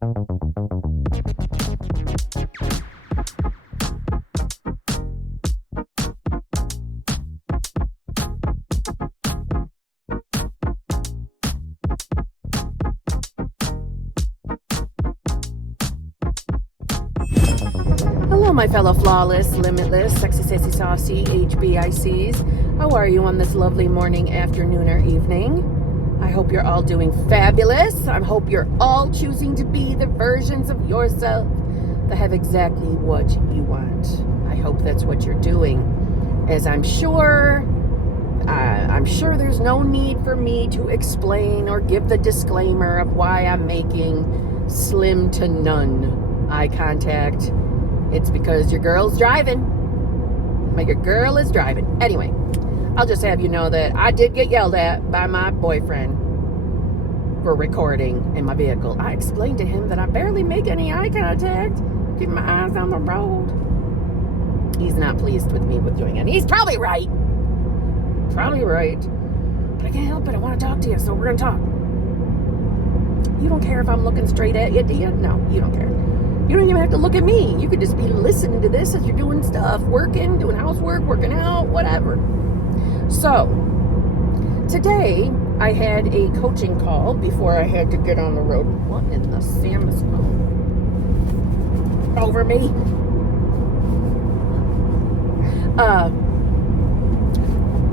Hello, my fellow flawless, limitless, sexy, sassy, saucy HBICs. How are you on this lovely morning, afternoon, or evening? I hope you're all doing fabulous. I hope you're all choosing to be the versions of yourself that have exactly what you want. I hope that's what you're doing, as I'm sure there's no need for me to explain or give the disclaimer of why I'm making slim to none eye contact. It's because your girl's driving. Your girl is driving. Anyway, I'll just have you know that I did get yelled at by my boyfriend for recording in my vehicle. I explained to him that I barely make any eye contact, keep my eyes on the road. He's not pleased with me with doing it. He's probably right. Probably right. But I can't help it. I want to talk to you, so we're going to talk. You don't care if I'm looking straight at you, do you? No, you don't care. You don't even have to look at me. You could just be listening to this as you're doing stuff, working, doing housework, working out, whatever. So, today I had a coaching call before I had to get on the road. What in the Sam is over me?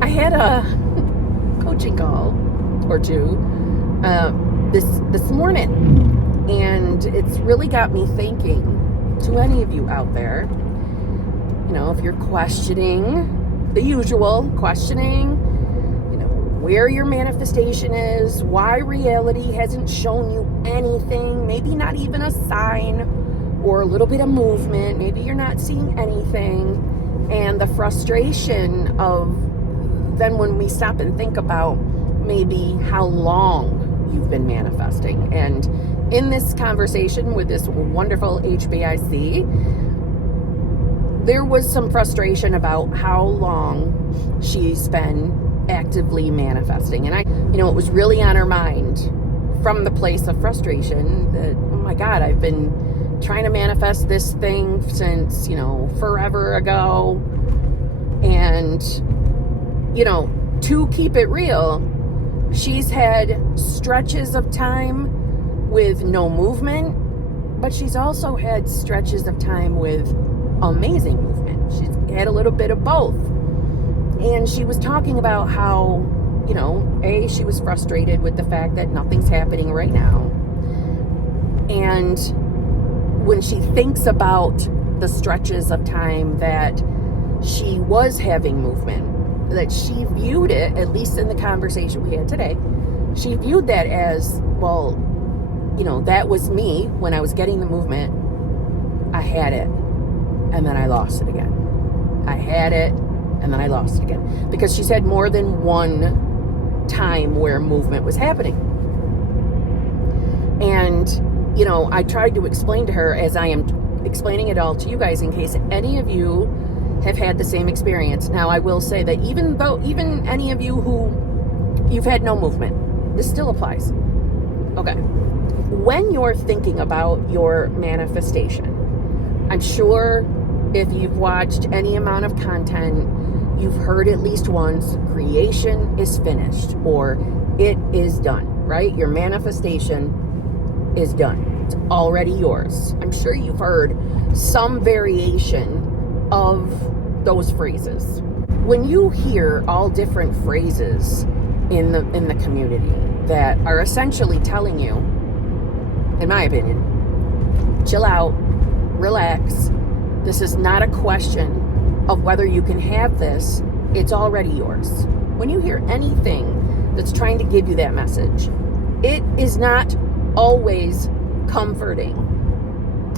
I had a coaching call or two this morning. And it's really got me thinking, to any of you out there, you know, if you're questioning the usual, questioning, you know, where your manifestation is, why reality hasn't shown you anything, maybe not even a sign or a little bit of movement, maybe you're not seeing anything, and the frustration of then when we stop and think about maybe how long you've been manifesting. And in this conversation with this wonderful HBIC, there was some frustration about how long she's been actively manifesting. And it was really on her mind from the place of frustration that, oh my God, I've been trying to manifest this thing since, forever ago. And, to keep it real, she's had stretches of time with no movement, but she's also had stretches of time with amazing movement. She's had a little bit of both. And she was talking about how, she was frustrated with the fact that nothing's happening right now. And when she thinks about the stretches of time that she was having movement, that she viewed it, at least in the conversation we had today, she viewed that as, well, that was me when I was getting the movement. I had it, and then I lost it again. I had it, and then I lost it again. Because she's had more than one time where movement was happening. And, I tried to explain to her, as I am explaining it all to you guys, in case any of you have had the same experience. Now, I will say that even any of you who you've had no movement, this still applies. Okay. When you're thinking about your manifestation, I'm sure if you've watched any amount of content, you've heard at least once, creation is finished, or it is done, right? Your manifestation is done. It's already yours. I'm sure you've heard some variation of those phrases. When you hear all different phrases in the community that are essentially telling you, in my opinion, chill out, relax. This is not a question of whether you can have this. It's already yours. When you hear anything that's trying to give you that message, it is not always comforting.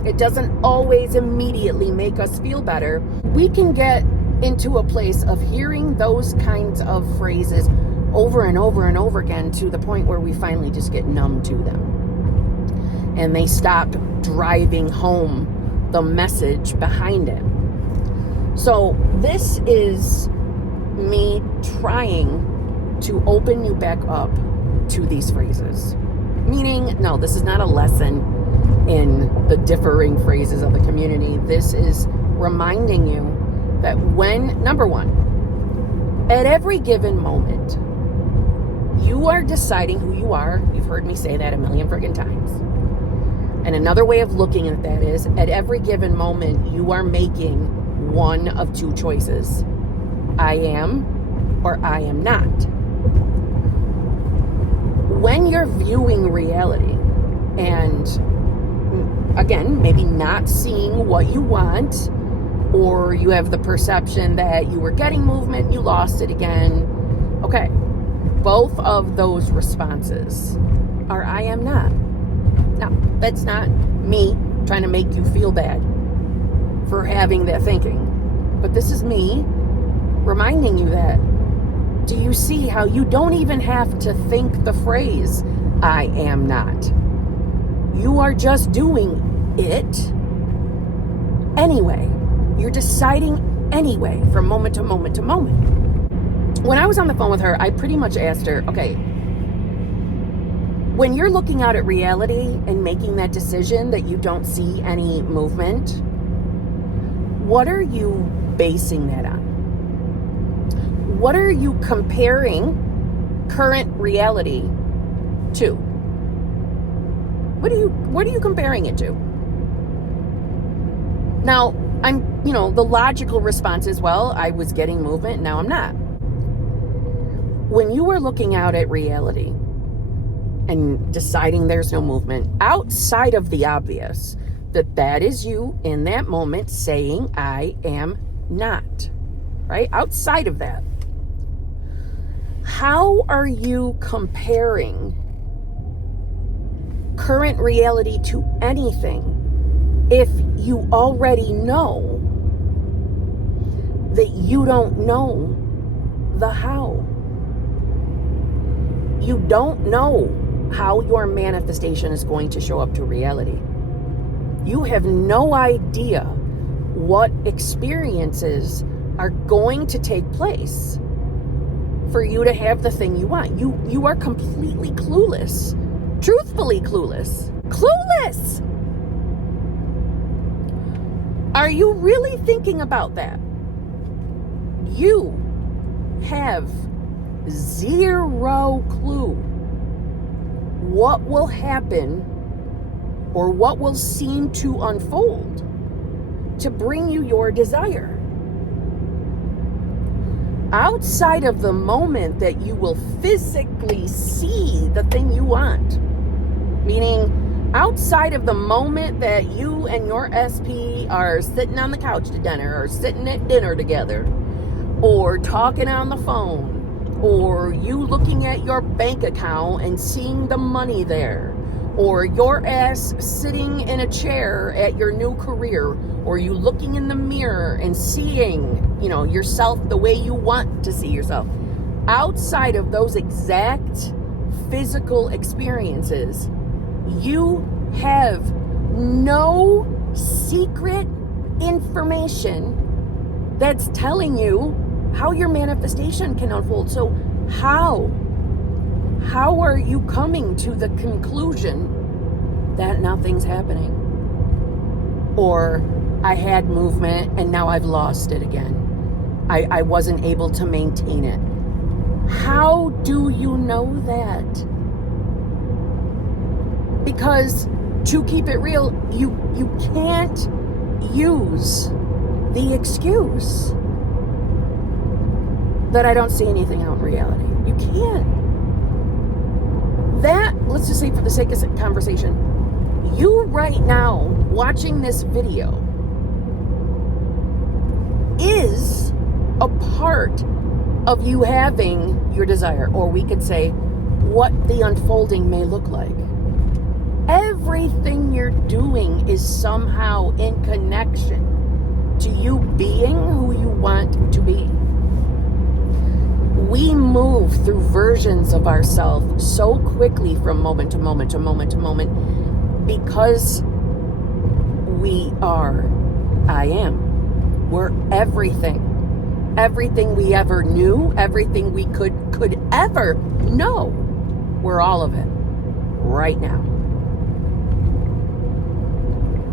It doesn't always immediately make us feel better. We can get into a place of hearing those kinds of phrases over and over and over again to the point where we finally just get numb to them. And they stop driving home the message behind it. So this is me trying to open you back up to these phrases. Meaning, no, this is not a lesson. differing phrases of the community. This is reminding you that when, number one, at every given moment, you are deciding who you are. You've heard me say that a million friggin' times. And another way of looking at that is, at every given moment, you are making one of two choices. I am or I am not. When you're viewing reality and, again, maybe not seeing what you want, or you have the perception that you were getting movement, you lost it again. Okay, both of those responses are I am not. Now, that's not me trying to make you feel bad for having that thinking, but this is me reminding you that. Do you see how you don't even have to think the phrase, I am not? You are just doing it anyway. You're deciding anyway from moment to moment to moment. When I was on the phone with her, I pretty much asked her, okay, when you're looking out at reality and making that decision that you don't see any movement, what are you basing that on? What are you comparing current reality to? What are you comparing it to? Now, the logical response is, well, I was getting movement, now I'm not. When you are looking out at reality and deciding there's no movement, outside of the obvious, that is you in that moment saying, I am not, right? Outside of that, how are you comparing current reality to anything if you already know that you don't know the how? You don't know how your manifestation is going to show up to reality. You have no idea what experiences are going to take place for you to have the thing you want. You are completely clueless. Truthfully clueless. Clueless! Are you really thinking about that? You have zero clue what will happen or what will seem to unfold to bring you your desire. Outside of the moment that you will physically see the thing you want, meaning outside of the moment that you and your SP are sitting on the couch to dinner, or sitting at dinner together, or talking on the phone, or you looking at your bank account and seeing the money there, or your ass sitting in a chair at your new career, or you looking in the mirror and seeing, yourself the way you want to see yourself. Outside of those exact physical experiences, you have no secret information that's telling you how your manifestation can unfold. So how are you coming to the conclusion that nothing's happening? Or I had movement and now I've lost it again. I wasn't able to maintain it. How do you know that? Because to keep it real, you can't use the excuse that I don't see anything out in reality. You can't. That, let's just say for the sake of conversation, you right now watching this video is a part of you having your desire, or we could say what the unfolding may look like. Everything you're doing is somehow in connection to you being who you want to be. We move through versions of ourselves so quickly from moment to moment to moment to moment because we are I am. We're everything. Everything we ever knew, everything we could ever know. We're all of it right now.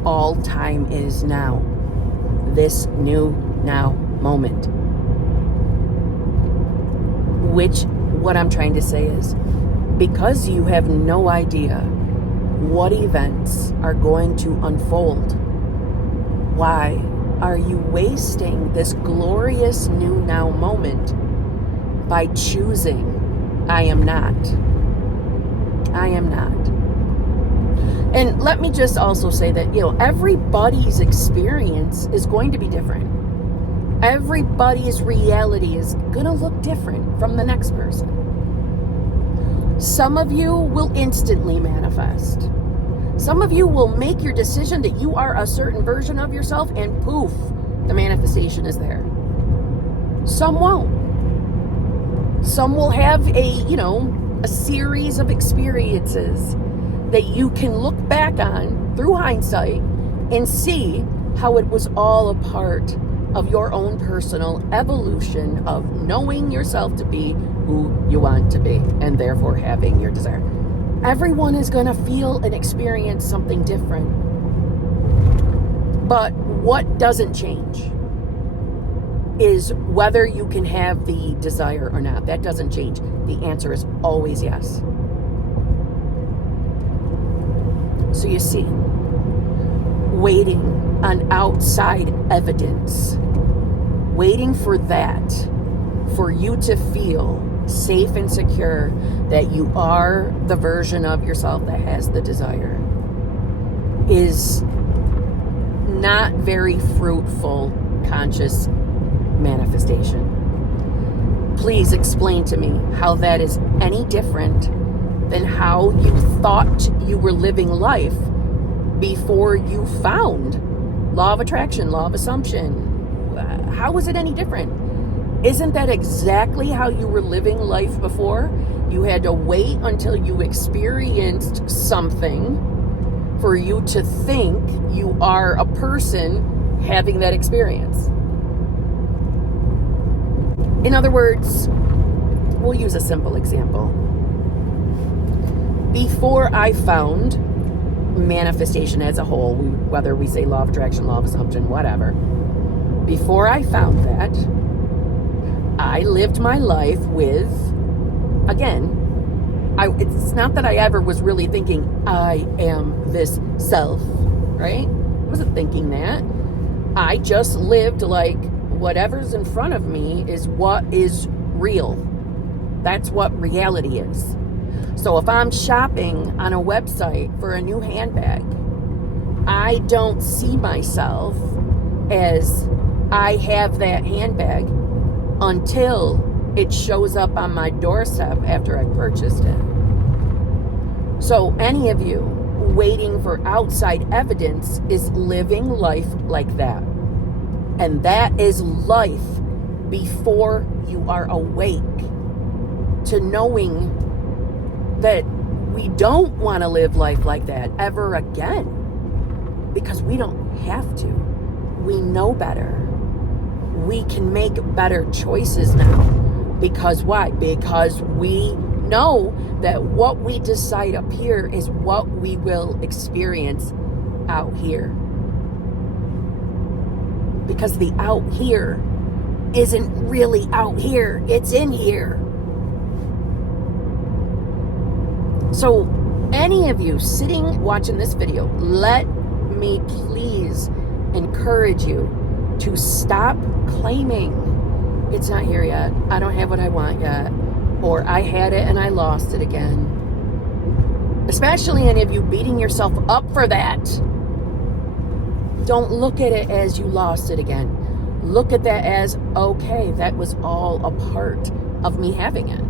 all time is now. This new now moment. Which, what I'm trying to say is, because you have no idea what events are going to unfold, why are you wasting this glorious new now moment by choosing, I am not. I am not. And let me just also say that, everybody's experience is going to be different. Everybody's reality is going to look different from the next person. Some of you will instantly manifest. Some of you will make your decision that you are a certain version of yourself, and poof, the manifestation is there. Some won't. Some will have a series of experiences that you can look back on through hindsight and see how it was all a part of your own personal evolution of knowing yourself to be who you want to be, and therefore having your desire. Everyone is going to feel and experience something different. But what doesn't change is whether you can have the desire or not. That doesn't change. The answer is always yes. So you see, waiting on outside evidence, waiting for that, for you to feel safe and secure that you are the version of yourself that has the desire, is not very fruitful conscious manifestation. Please explain to me how that is any different than how you thought you were living life before you found law of attraction, law of assumption. How is it any different? Isn't that exactly how you were living life before? You had to wait until you experienced something for you to think you are a person having that experience. In other words, we'll use a simple example. Before I found manifestation as a whole, whether we say law of attraction, law of assumption, whatever, before I found that, I lived my life with, again, it's not that I ever was really thinking, I am this self, right? I wasn't thinking that. I just lived like whatever's in front of me is what is real. That's what reality is. So if I'm shopping on a website for a new handbag, I don't see myself as I have that handbag until it shows up on my doorstep after I purchased it. So any of you waiting for outside evidence is living life like that. And that is life before you are awake to knowing that we don't want to live life like that ever again, because we don't have to. We know better. We can make better choices now. Because why? Because we know that what we decide up here is what we will experience out here. Because the out here isn't really out here, it's in here. So any of you sitting watching this video, let me please encourage you to stop claiming it's not here yet, I don't have what I want yet, or I had it and I lost it again. Especially any of you beating yourself up for that. Don't look at it as you lost it again. Look at that as, okay, that was all a part of me having it.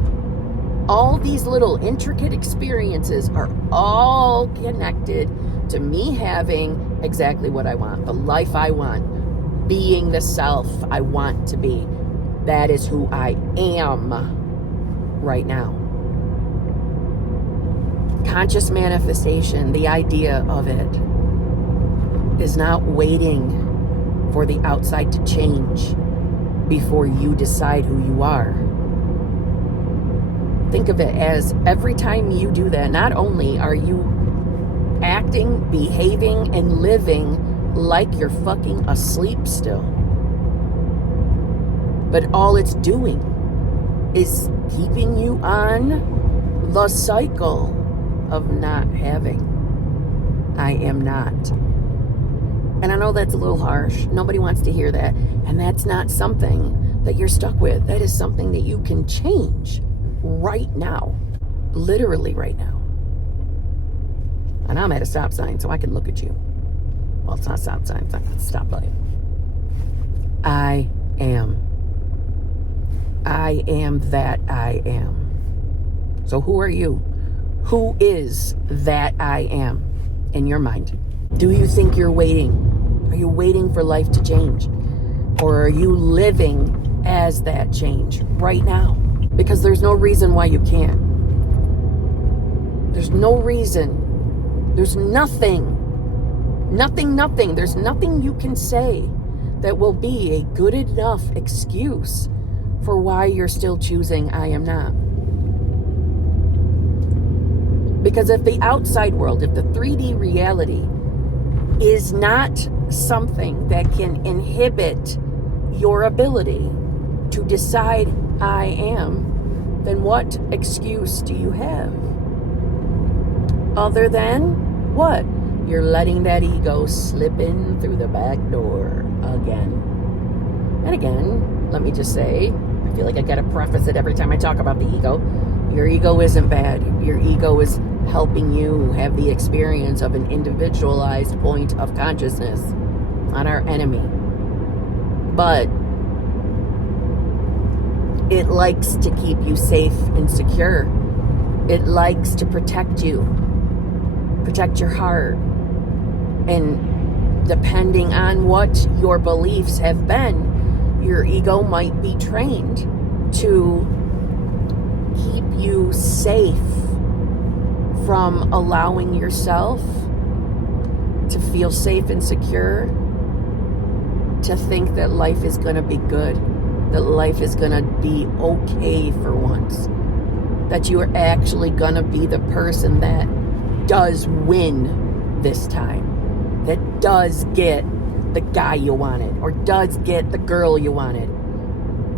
All these little intricate experiences are all connected to me having exactly what I want, the life I want, being the self I want to be. That is who I am right now. Conscious manifestation, the idea of it, is not waiting for the outside to change before you decide who you are. Think of it as every time you do that, not only are you acting, behaving, and living like you're fucking asleep still. But all it's doing is keeping you on the cycle of not having. I am not. And I know that's a little harsh. Nobody wants to hear that. And that's not something that you're stuck with. That is something that you can change right now. Literally right now. And I'm at a stop sign, so I can look at you. Well, it's not a stop sign. It's not a stop light. I am. I am that I am. So who are you? Who is that I am in your mind? Do you think you're waiting? Are you waiting for life to change? Or are you living as that change right now? Because there's no reason why you can't. There's no reason. There's nothing. There's nothing you can say that will be a good enough excuse for why you're still choosing I am not. Because if the outside world, if the 3D reality is not something that can inhibit your ability to decide I am, then what excuse do you have? Other than what? You're letting that ego slip in through the back door again. And again, let me just say, I feel like I gotta preface it every time I talk about the ego. Your ego isn't bad. Your ego is helping you have the experience of an individualized point of consciousness, not our enemy. But it likes to keep you safe and secure. It likes to protect you, protect your heart. And depending on what your beliefs have been, your ego might be trained to keep you safe from allowing yourself to feel safe and secure, to think that life is going to be good, that life is going to be okay for once, that you are actually going to be the person that does win this time, that does get the guy you wanted, or does get the girl you wanted,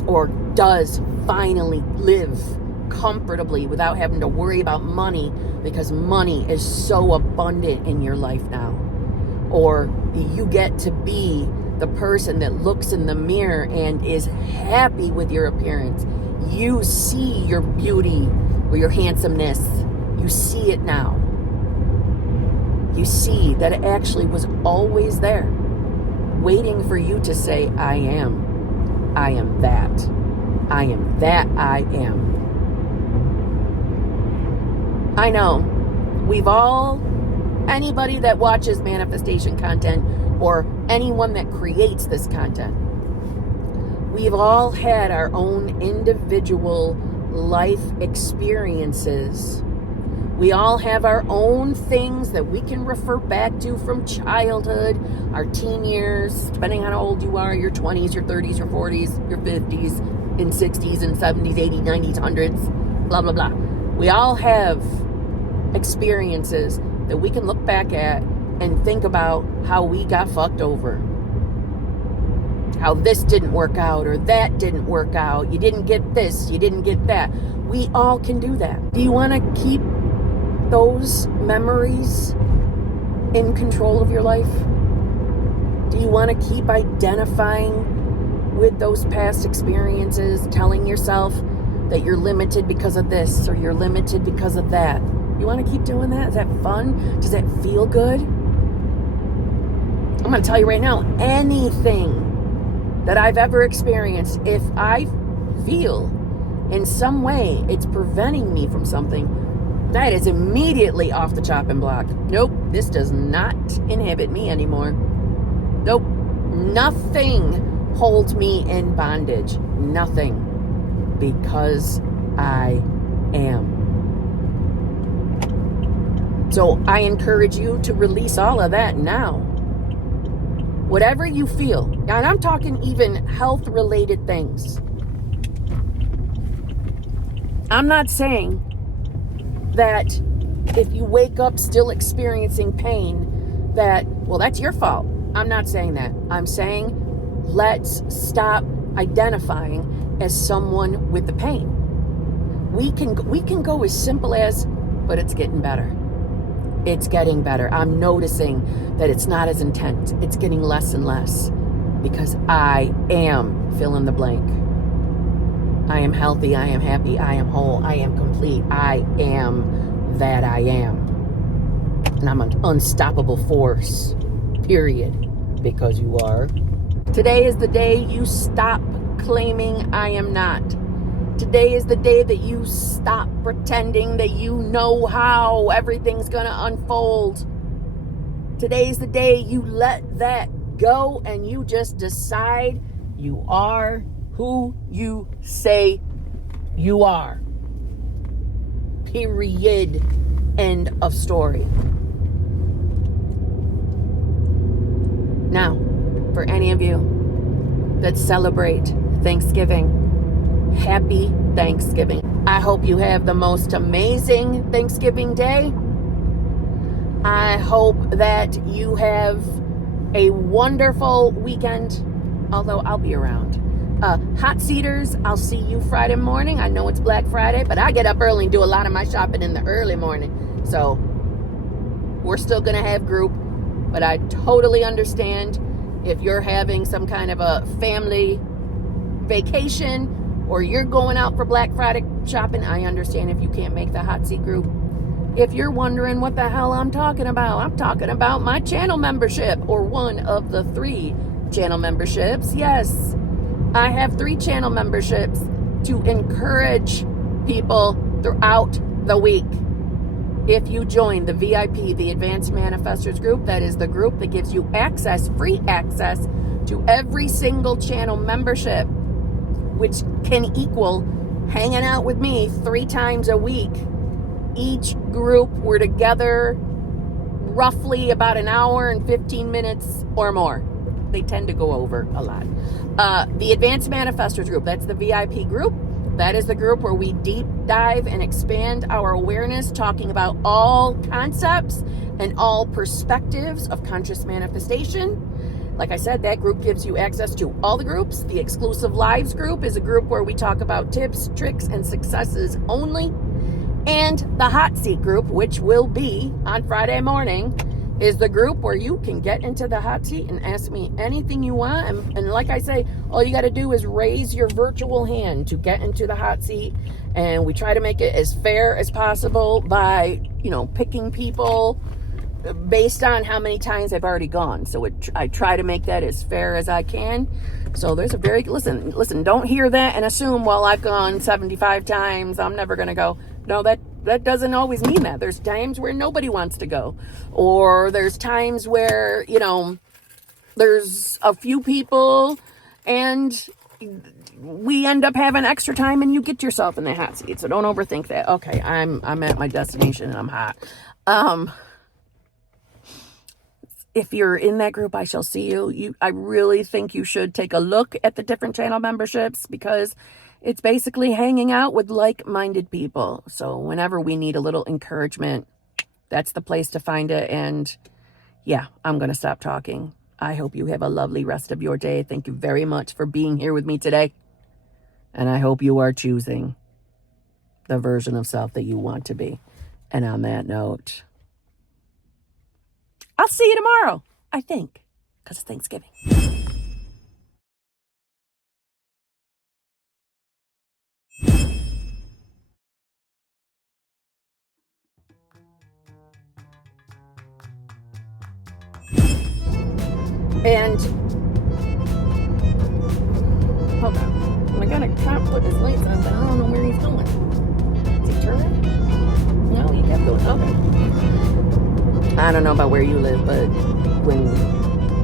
or does finally live comfortably without having to worry about money, because money is so abundant in your life now. Or you get to be the person that looks in the mirror and is happy with your appearance. You see your beauty or your handsomeness. You see it now. You see that it actually was always there, waiting for you to say, I am. I am that. I am that I am. I know, anybody that watches manifestation content or anyone that creates this content, we've all had our own individual life experiences. We all have our own things that we can refer back to from childhood, our teen years, depending on how old you are, your 20s, your 30s, your 40s, your 50s, and 60s, and 70s, 80s, 90s, 100s, blah, blah, blah. We all have experiences that we can look back at and think about how we got fucked over. How this didn't work out, or that didn't work out. You didn't get this, you didn't get that. We all can do that. Do you want to keep those memories in control of your life? Do you want to keep identifying with those past experiences, telling yourself that you're limited because of this, or you're limited because of that? You want to keep doing that? Is that fun? Does that feel good? I'm going to tell you right now, anything that I've ever experienced, if I feel in some way it's preventing me from something, that is immediately off the chopping block. Nope, this does not inhibit me anymore. Nope, nothing holds me in bondage. Nothing. Because I am. So I encourage you to release all of that now. Whatever you feel, and I'm talking even health-related things. I'm not saying that if you wake up still experiencing pain, that's your fault. I'm not saying that. I'm saying let's stop identifying as someone with the pain. We can go as simple as, but it's getting better. It's getting better. I'm noticing that it's not as intense. It's getting less and less because I am fill in the blank. I am healthy. I am happy. I am whole. I am complete. I am that I am. And I'm an unstoppable force, period, because you are. Today is the day you stop claiming I am not. Today is the day that you stop pretending that you know how everything's going to unfold. Today is the day you let that go and you just decide you are who you say you are. Period. End of story. Now, for any of you that celebrate Thanksgiving, happy Thanksgiving. I hope you have the most amazing Thanksgiving day. I hope that you have a wonderful weekend, although I'll be around. Hot seaters, I'll see you Friday morning. I know it's Black Friday, but I get up early and do a lot of my shopping in the early morning. So we're still going to have group, but I totally understand if you're having some kind of a family vacation or you're going out for Black Friday shopping. I understand if you can't make the hot seat group. If you're wondering what the hell I'm talking about my channel membership, or one of the 3 channel memberships. Yes, I have 3 channel memberships to encourage people throughout the week. If you join the VIP, the Advanced Manifestors group, that is the group that gives you access, free access to every single channel membership, which can equal hanging out with me 3 times a week. Each group, we're together roughly about an hour and 15 minutes or more. They tend to go over a lot. The Advanced Manifestors group, that's the VIP group. That is the group where we deep dive and expand our awareness, talking about all concepts and all perspectives of conscious manifestation. Like I said, that group gives you access to all the groups. The exclusive lives group is a group where we talk about tips, tricks, and successes only. And the hot seat group, which will be on Friday morning, is the group where you can get into the hot seat and ask me anything you want. And like I say, all you got to do is raise your virtual hand to get into the hot seat. And we try to make it as fair as possible by, picking people based on how many times I've already gone. So I try to make that as fair as I can. So there's a listen, don't hear that and assume, well, I've gone 75 times, I'm never going to go. No, that doesn't always mean that. There's times where nobody wants to go. Or there's times where, there's a few people and we end up having extra time and you get yourself in the hot seat. So don't overthink that. Okay, I'm at my destination and I'm hot. If you're in that group, I shall see you. I really think you should take a look at the different channel memberships, because it's basically hanging out with like-minded people. So whenever we need a little encouragement, that's the place to find it. And yeah, I'm going to stop talking. I hope you have a lovely rest of your day. Thank you very much for being here with me today. And I hope you are choosing the version of self that you want to be. And on that note, I'll see you tomorrow, I think, because it's Thanksgiving. And hold on, I got a cop putting his lights on, but I don't know where he's going. Is he turning? No, he kept going. Okay. I don't know about where you live, but when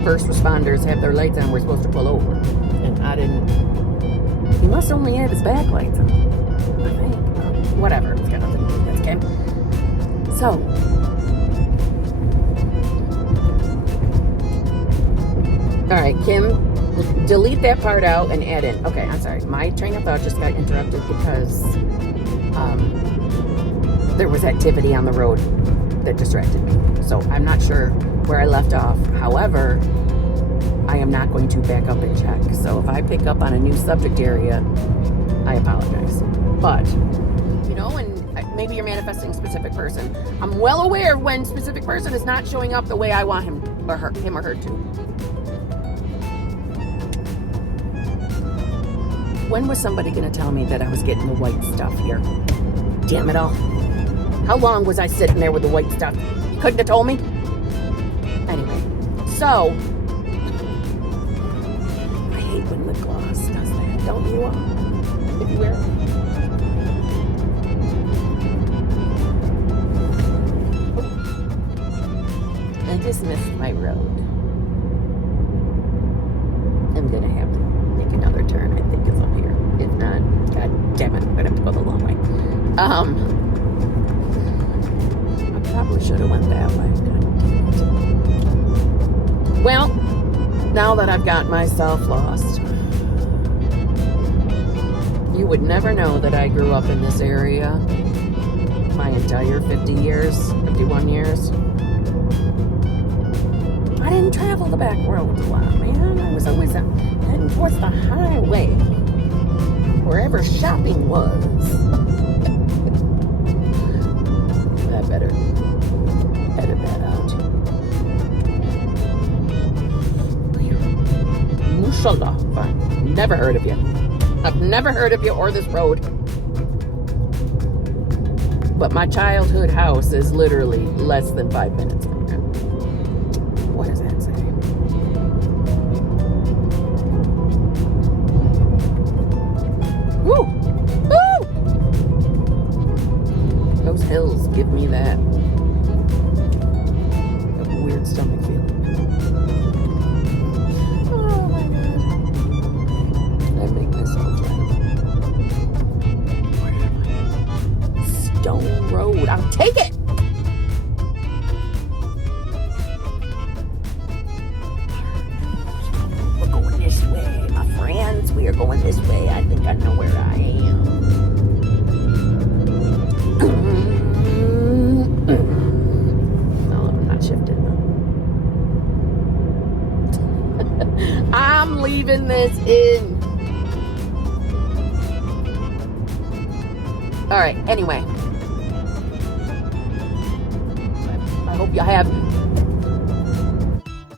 first responders have their lights on, we're supposed to pull over. And I didn't. He must only have his back lights on, I think. Whatever. It's got nothing to do with that. Okay. So, all right, Kim, delete that part out and add in. Okay, I'm sorry. My train of thought just got interrupted because there was activity on the road that distracted me. So I'm not sure where I left off. However, I am not going to back up and check. So if I pick up on a new subject area, I apologize. But, you know, and maybe you're manifesting a specific person. I'm well aware of when specific person is not showing up the way I want him or her to. When was somebody going to tell me that I was getting the white stuff here? Damn it all. How long was I sitting there with the white stuff? You couldn't have told me? Anyway, so I hate when lip gloss does that. Don't you? If you wear it. I just missed my road. I'm gonna have to make another turn. I think it's up here. If not, god damn it, I'm gonna have to go the long way. I probably should have went that way. God damn it. Well, now that I've got myself lost, you would never know that I grew up in this area my entire 51 years. I didn't travel the back roads a lot, man. I was always heading towards the highway, wherever shopping was. I better edit that out. Mushallah. Fine. Never heard of you. I've never heard of you or this road. But my childhood house is literally less than 5 minutes from here. What does that say? Woo! Woo! Those hills give me that weird stomach feeling. Oh my god. I make myself laugh. Where am I? Stone Road. I'll take it! We're going this way, my friends. We are going this way. I think I know where I am. No, I'm not shifting. I'm leaving this in. All right, anyway. I hope you have